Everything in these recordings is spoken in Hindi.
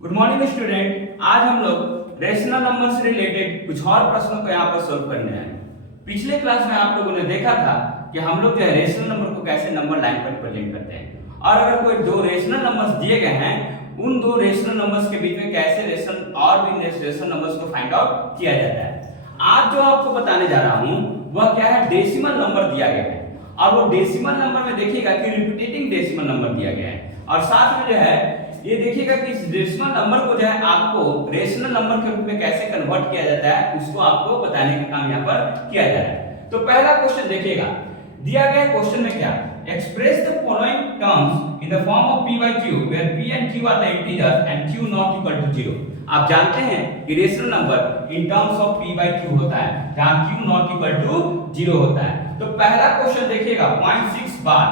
Good morning student. आज हम लोग रेशनल नंबर से रिलेटेड कुछ और प्रश्नों को यहाँ पर सोल्व करने हैं। पिछले क्लास में आप लोगों ने देखा था कि हम लोग जो है रेशनल नंबर को कैसे नंबर लाइन पर प्रेजेंट करते हैं और अगर कोई दो रेशनल नंबर्स दिए गए हैं उन दो रेशनल नंबर्स के बीच में कैसे रेशनल और भी रेशनल नंबर्स को फाइंड आउट किया जाता है। आज जो आपको बताने जा रहा हूँ वह क्या है, डेसिमल नंबर दिया गया है और वो डेसिमल नंबर में देखिएगा कि रिपीटेटिंग डेसिमल नंबर दिया गया है और साथ में जो है ये देखिएगा कि इस डेसिमल नंबर को जो है आपको रेशनल नंबर के रूप में कैसे कन्वर्ट किया जाता है उसको आपको बताने का काम यहाँ पर किया जा रहा है। तो पहला क्वेश्चन देखिएगा, दिया गया क्वेश्चन में क्या, express the following terms in the form of p by q where p and q are the integers and q not equal to 0। आप जानते हैं कि rational number in terms of p by q होता है जहां q not equal to 0 होता है। तो पहला क्वेश्चन देखिएगा 0.6 बार,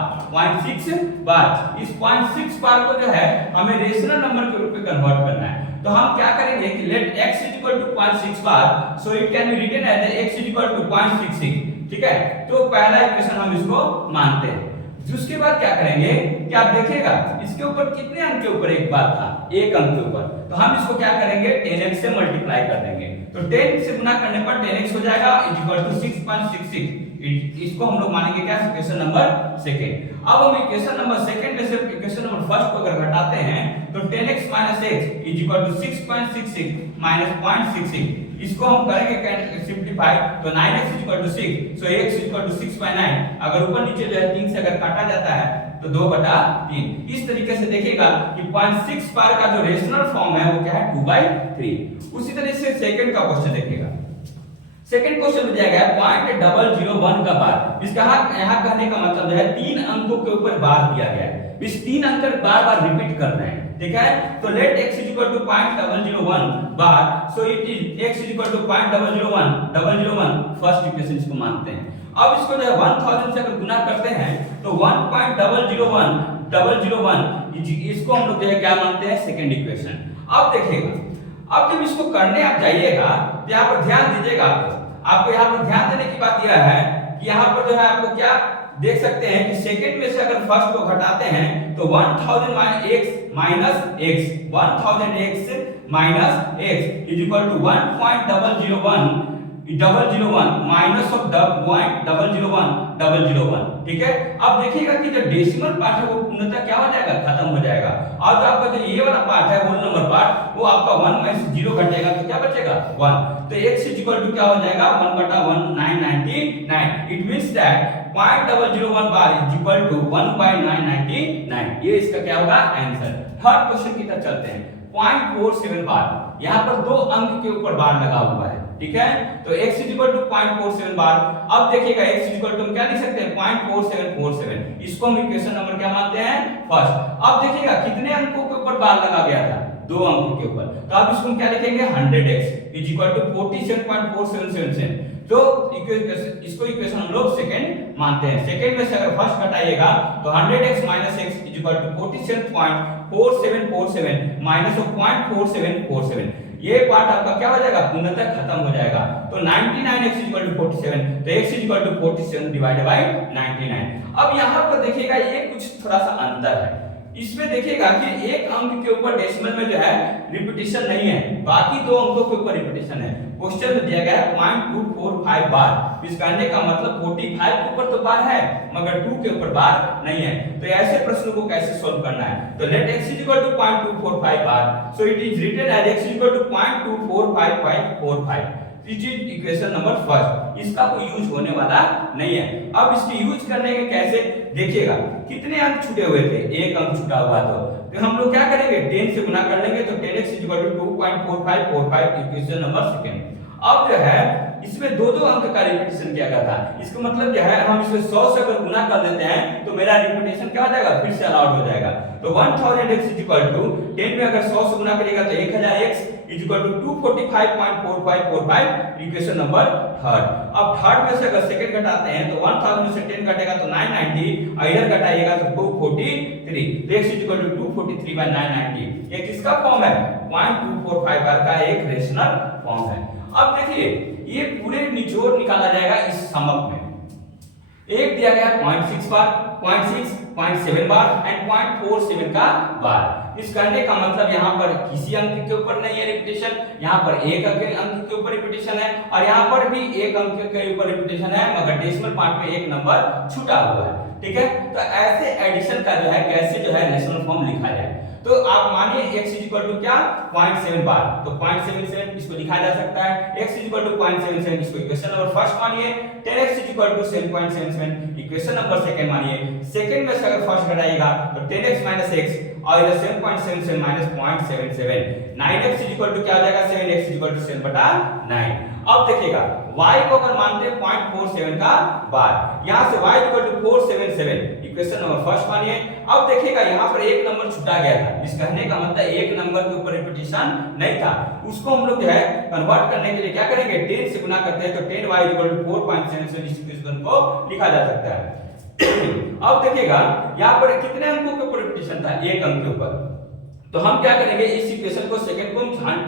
इस 0.6 बार को जो है हमें रेशनल नंबर के रूप में कन्वर्ट करना है। तो हम क्या करेंगे कि let x = 0.6 bar, so it can be written as x = 0.66। ठीक है, तो पहला इक्वेशन हम इसको मानते हैं। उसके बाद क्या करेंगे कि आप देखिएगा इसके ऊपर कितने अंक के ऊपर एक बार था, एक अंक के ऊपर, तो हम इसको क्या करेंगे 10x से मल्टीप्लाई कर देंगे। तो 10 से गुना करने पर 10x हो जाएगा = 6.66। इसको हम लोग मानेंगे क्या, इक्वेशन नंबर सेकंड। अब हम इक्वेशन नंबर सेकंड में से इक्वेशन नंबर फर्स्ट को अगर घटाते हैं तो 10x - x = 6.66 - 0.66। इसको हम करेंगे सिंपलीफाई तो 9x = 6, सो x = 6/9। अगर ऊपर नीचे जो है 3 से अगर काटा जाता है तो 2/3। इस तरीके से देखिएगा कि 0.6 बार का जो रेशनल फॉर्म है वो क्या है 2/3। उसी तरह से सेकंड का क्वेश्चन देखिएगा। सेकंड क्वेश्चन में दिया गया है 0.001 का बार। इसका यहाँ कहने का मतलब है 3 अंकों के ऊपर बार दिया गया है, इस 3 अंक बार-बार रिपीट कर रहे हैं। ठीक है, तो let x = 0.001 bar, so it is x = 0.001 first equation इसको मानते हैं। अब इसको जो है 1000 से अगर गुना करते हैं तो 1.001 इसको हम लोग जो है क्या मानते हैं सेकंड इक्वेशन। अब देखिएगा, अब जब इसको करने आप जाइएगा तो यहाँ पर ध्यान दीजिएगा, आपको यहाँ पर ध्यान देने की बात यह है कि यहाँ पर जो है आपको क्या देख सकते हैं कि सेकंड में से अगर फर्स्ट को घटाते हैं तो 1000 - x - 1000x - x = 1.001 -0.001 ठीक है। अब देखिएगा कि जो डेसिमल पार्ट है वो पूर्णतः क्या हो जाएगा, खत्म हो जाएगा और जो आपका जो ये वाला पार्ट है होल नंबर पार्ट वो आपका 1 में से 0 घटेगा तो क्या बचेगा 1। तो x = क्या हो जाएगा 1/1999। इट मींस दैट 0.001 बार = 1/999। ये इसका क्या होगा आंसर। थर्ड क्वेश्चन की तरफ चलते हैं। 0.47 बार, यहाँ पर 2 अंक के ऊपर बार लगा हुआ है। ठीक है, तो x = 0.47 बार। अब देखिएगा x = हम क्या लिख सकते हैं 0.4747। इसको हम इक्वेशन नंबर क्या मानते हैं फर्स्ट। अब देखिएगा कितने अंकों के ऊपर बार लगा गया था, 2 अंकों के ऊपर, तो अब इसको हम क्या लिखेंगे 100x = 47.4777। तो इसको इक्वेशन हम लोग सेकंड मानते हैं। सेकंड में से अगर फर्स्ट घटाइएगा तो 100x - x = 47.4747 माइनस 0.4747। ये पार्ट आपका क्या हो जाएगा पूर्णतः खत्म हो जाएगा। तो 99x = 47, तो x = 47 / 99। अब यहाँ पर देखिएगा ये कुछ थोड़ा सा अंतर है, इसमें देखिएगा कि एक अंक के ऊपर डेसिमल में जो है रिपीटिशन नहीं है, बाकी 2 अंकों के ऊपर रिपीटिशन है। क्वेश्चन में दिया गया है 0.245 बार, इस कहने का मतलब 45 के ऊपर तो बार है मगर 2 के ऊपर बार नहीं है। तो ऐसे प्रश्नों को कैसे सॉल्व करना है, तो let x = 0.245 bar, so it is written as x = 0.24545। This is equation number first. इसका कोई यूज होने वाला नहीं है। अब इसके यूज करने के कैसे देखिएगा, कितने अंक छूटे हुए थे, एक अंक छूटा हुआ तो हम लोग क्या करेंगे 10 से गुना कर लेंगे तो 10x = 2.4545 इक्वेशन नंबर सेकंड। अब जो है इसमें 2-2 अंक का रिपीटिशन किया गया था, इसका मतलब क्या है हम इसमें 100 से अगर गुना कर देते हैं तो मेरा रिपीटिशन क्या हो जाएगा फिर से अलाउड हो जाएगा। तो 1000x = 10 में अगर 100 से गुना करिएगा तो 1000x = 245.4545 इक्वेशन नंबर थर्ड। अब थर्ड में से अगर सेकंड घटाते हैं तो 1000 में से 10 घटेगा तो 990, इधर घटाइएगा तो 243, तो x = 243/990। ये किसका फॉर्म है 0.245 बार का एक रेशनल फॉर्म है। अब देखिए ये पूरे निचोड़ निकाला जाएगा इस समक में। एक दिया गया 0.6 बार, 0.6, 0.7 बार एंड 0.47 का बार। इस कहने का मतलब यहाँ पर किसी अंक के ऊपर नहीं है रिपीटेशन, यहाँ पर एक अंक के ऊपर रिपीटेशन है और यहाँ पर भी एक अंक के ऊपर रिपीटेशन है, मगर डेसिमल पार्ट में एक नंबर छूटा हुआ है। ठीक है, तो ऐसे एडिशन का जो है कैसे जो है रेशनल फॉर्म लिखा जाए, तो आप मानिए x इक्वल टू क्या 0.7 बार, तो 0.77 इसको लिखा जा सकता है। x इक्वल टू 0.77 इसको इक्वेशन नंबर फर्स्ट मानिए, 10x equal to 7.77 equation number second मानिए। सेकंड में से अगर फर्स्ट घटाइएगा तो 10x माइनस x और इधर 7.77 माइनस 0.77, 9x इक्वल टू क्या हो जाएगा 7x इक्वल टू 7/9। अब देखिएगा y को अगर मानते हैं 0.47 का बार, यहां से y equal to 477 equation number first मानिए। अब देखिएगा यहां पर एक नंबर छूटा गया था, इस कहने का मतलब एक नंबर के ऊपर रिपीटेशन नहीं था, उसको हम लोग जो है कन्वर्ट करने के लिए क्या करेंगे 10 से गुना करते हैं, तो 10y इक्वल टू 4.77 इस इक्वेशन को लिखा जा सकता है। अब देखिएगा यहाँ पर कितने अंकों के ऊपर रिपीटेशन था, एक अंक के ऊपर, तो हम क्या करेंगे इस इक्वेशन को सेकंड को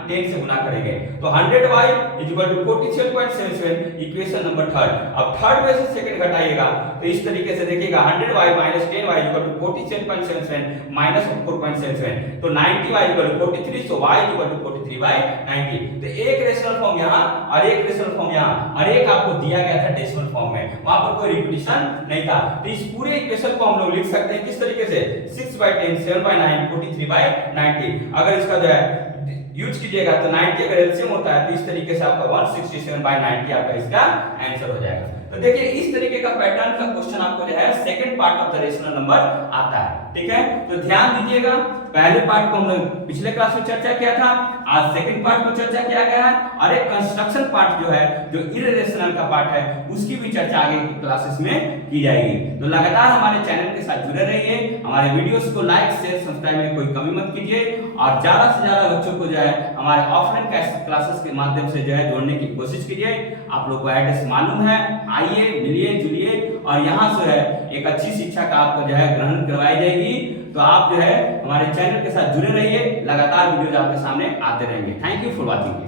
10 से गुना करेंगे, तो 100y equal to 47.77 equation number third. अब थर्ड में से सेकंड घटाइएगा तो इस तरीके से देखिएगा 100y minus 10y equal to 47.77 minus 4.77, तो 90y इक्वल टू 43, तो y इक्वल टू 43/90। तो एक रेशनल फॉर्म यहाँ और एक रेशनल फॉर्म यहाँ और एक आपको दिया गया था डेसिमल फॉर्म में, वहां पर कोई रिपीटेशन नहीं था। तो इस पूरे इक्वेशन को हम लोग लिख सकते हैं किस तरीके से 6/10 7/9 43/90। अगर इसका जो है यूज कीजिएगा तो 90 अगर एलसीएम होता है तो इस तरीके से आपका 167/90 आपका इसका आंसर हो जाएगा। तो देखिए इस तरीके का पैटर्न का क्वेश्चन आपको जो है second part of the rational number आता है। ठीक है, तो ध्यान दीजिएगा, पहले पार्ट को हमने पिछले क्लास में चर्चा किया था, आज सेकंड पार्ट को चर्चा किया गया है और एक कंस्ट्रक्शन पार्ट जो है जो इररेशनल का पार्ट है उसकी भी चर्चा आगे की क्लासेस में की जाएगी। तो लगातार हमारे चैनल के साथ जुड़े रहिए, हमारे वीडियोस को लाइक शेयर सब्सक्राइब में कोई कमी मत कीजिए और ज्यादा से ज्यादा बच्चों को जो है हमारे ऑफलाइन क्लासेस के माध्यम से जो है जोड़ने की कोशिश कीजिए। आप लोग को एड्रेस मालूम है, आइए मिलिए जुलिए और यहाँ से है एक अच्छी शिक्षा का आपको जो है ग्रहण करवाई जाएगी। तो आप जो है हमारे चैनल के साथ जुड़े रहिए, लगातार वीडियोज आपके सामने आते रहेंगे। Thank you for watching.